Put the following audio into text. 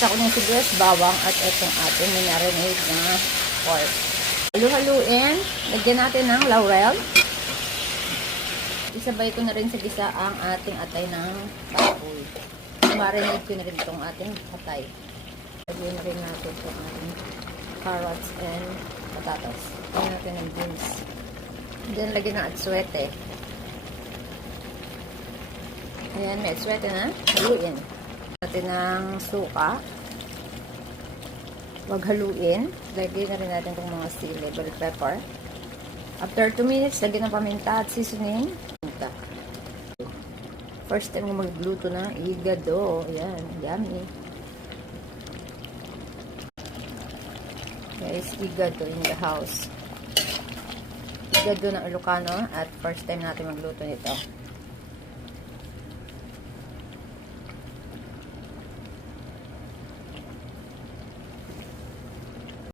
Nagigisa ko ng sibuyas, bawang at itong ating minarinate na pork. Halu-haluin. Lagyan natin ng laurel. Isabay ko na rin sa gisa ang ating atay ng baboy. Marinate ko na rin itong ating atay. Lagyan na rin natin itong ating carrots and patatas. Lagyan natin ng beans. Then, lagyan ng atsuete. Ayan, may atsuete na. Haluin. Natin ng suka. Huwag haluin. Lagyan na rin natin itong mga sili, bell pepper. After 2 minutes, lagyan ng paminta at seasoning. First time mo magluto ng igado. Ayan, yummy. Guys, igado in the house. Igado ng Ilocano at first time natin magluto nito.